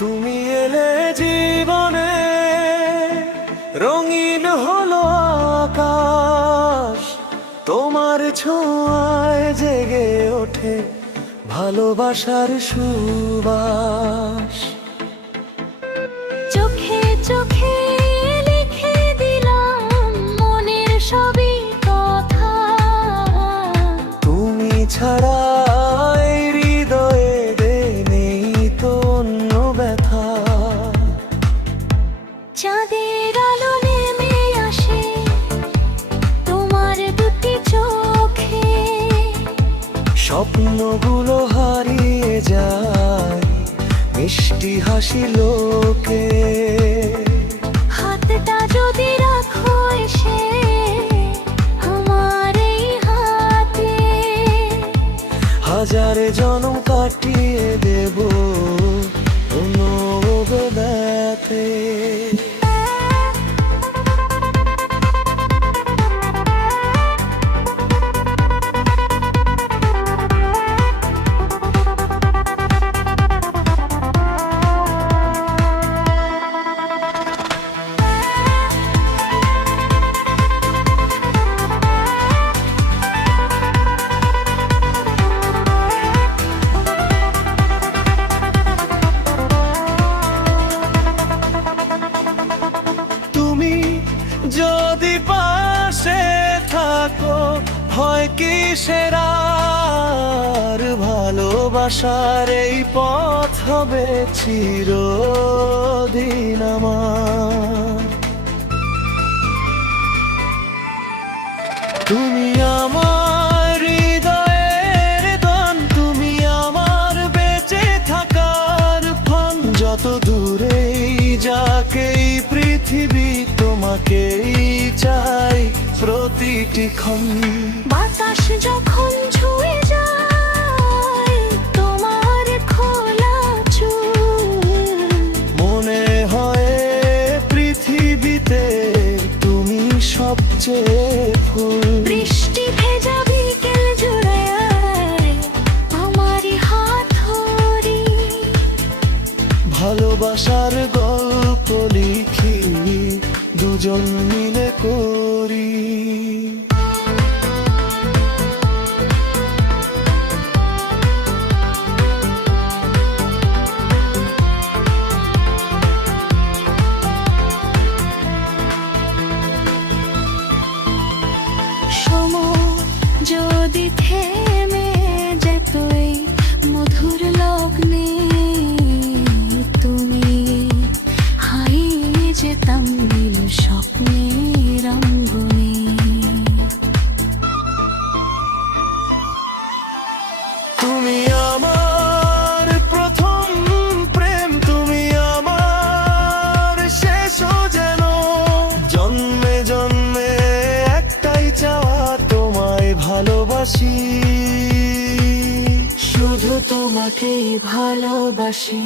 তুমি এলে জীবনে, রঙিন হলো আকাশ। তোমার ছোঁয়ায় জেগে ওঠে ভালোবাসার সুবাস। চোখে চোখে লিখে দিলাম মনের সবই কথা। তুমি ছাড়া এই হৃদয়ে নেই তো অন্য ব্যথা। চাঁদের আলো নেমে আসে তোমার দুটি চোখে, স্বপ্নগুলো হারিয়ে যায় মিষ্টি হাসি লোকে। হাতটা যদি রাখো এসে আমার এই হাতে, হাজারে জনম কাটিয়ে দেব কোনো বেলাতে। যদি পাশে থাকো হয় কি সেরার, ভালোবাসার এই পথ হবে চিরদিন আমার। তুমি আমার হৃদয়ের দান, তুমি আমার বেঁচে থাকার ফান। যত দূরেই যাকে পৃথিবী তোমাকেই চাই প্রতিটি ক্ষণ। বাতাস যখন ছুঁয়ে যায় তোমার খোলা চুল, মনে হয় পৃথিবীতে তুমি সবচেয়ে ফুল। বৃষ্টি ভেজা বিকেল জুড়ে আমারই হাত ধরি, ভালোবাসার গল্প লিখি দুজন মিলে করি। সময় যদি থেমে যেত এই মধুর লগ্নে, তুমি হারিয়ে যেতাম নীল স্বপ্নের অঙ্গনে। তুমি আমার প্রথম প্রেম, তুমি আমার শেষও যেন। জন্মে জন্মে একটাই চাওয়া তোমায় ভালোবাসি, শুধু তোমাকেই ভালোবাসি।